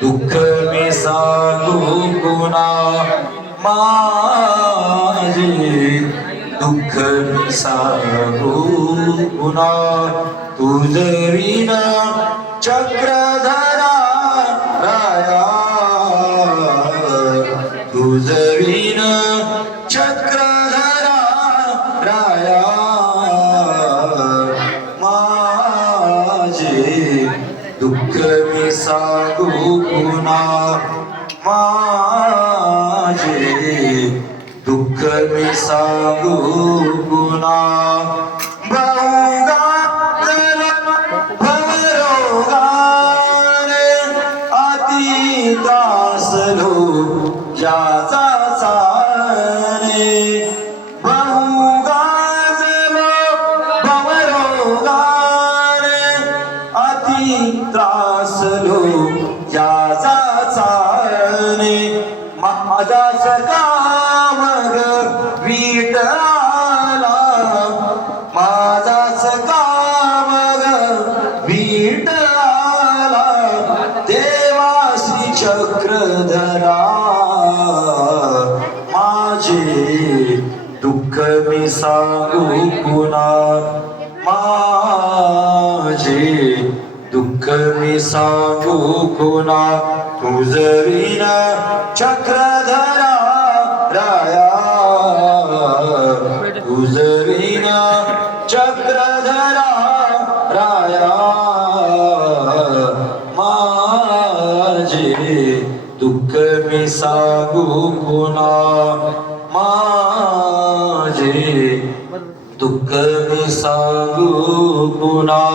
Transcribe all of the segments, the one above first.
दुःख मी सांगू गुणा माझे दुःख मी सांगू गुणा तुझ विना चक्रधरा राया तुझ विना चक्रधरा राया माझे दुःख सांगू पुन्हा माझे दुःख मी सांगू पुन्हा अति त्रासलो ज्याचा चाले त्रासलो ज्याचा चाले माझा सका मग विटला माझा सका मग विटला देवासी चक्रधरा माझे दुःख मी सांगू पुन्हा. माझे दुःख मी सांगू पुन्हा. तुझ विना चक्रधरा राया. तुझ विना चक्रधरा राया. माझे दुःख मी सांगू पुन्हा. माझे दुःख मी सांगू पुन्हा.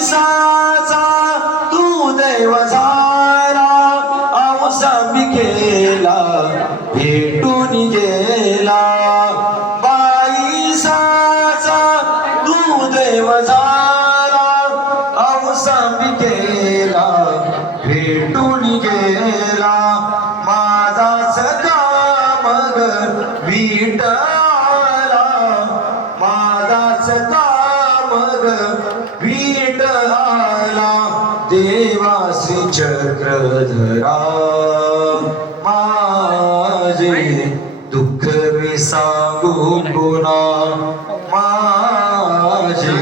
बाई साचा तू दैव झाला औसा केला भेटून गेला. बाईसाचा तू दैव झाला औसा केला भेटून गेला. माझा सका मग विटा चक्रधरा माझे दुःख मी सांगू पुन्हा. माझे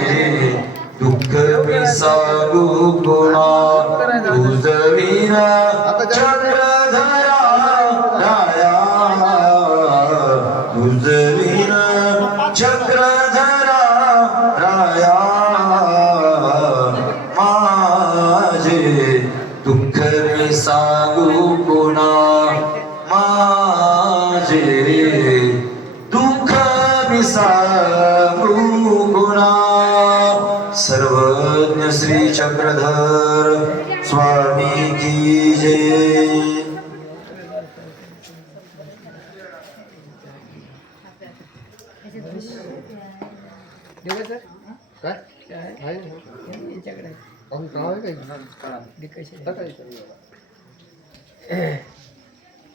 दुःख मी सांगू पुन्हा. तुझ विना चक्रधरा दुःख मी सांगू कोणा? माझे दुःख मी सांगू कोणा? सर्वज्ञ श्री चक्रधर स्वामी की जय. काय? Ang kahoy kayo. Ang kahoy kayo.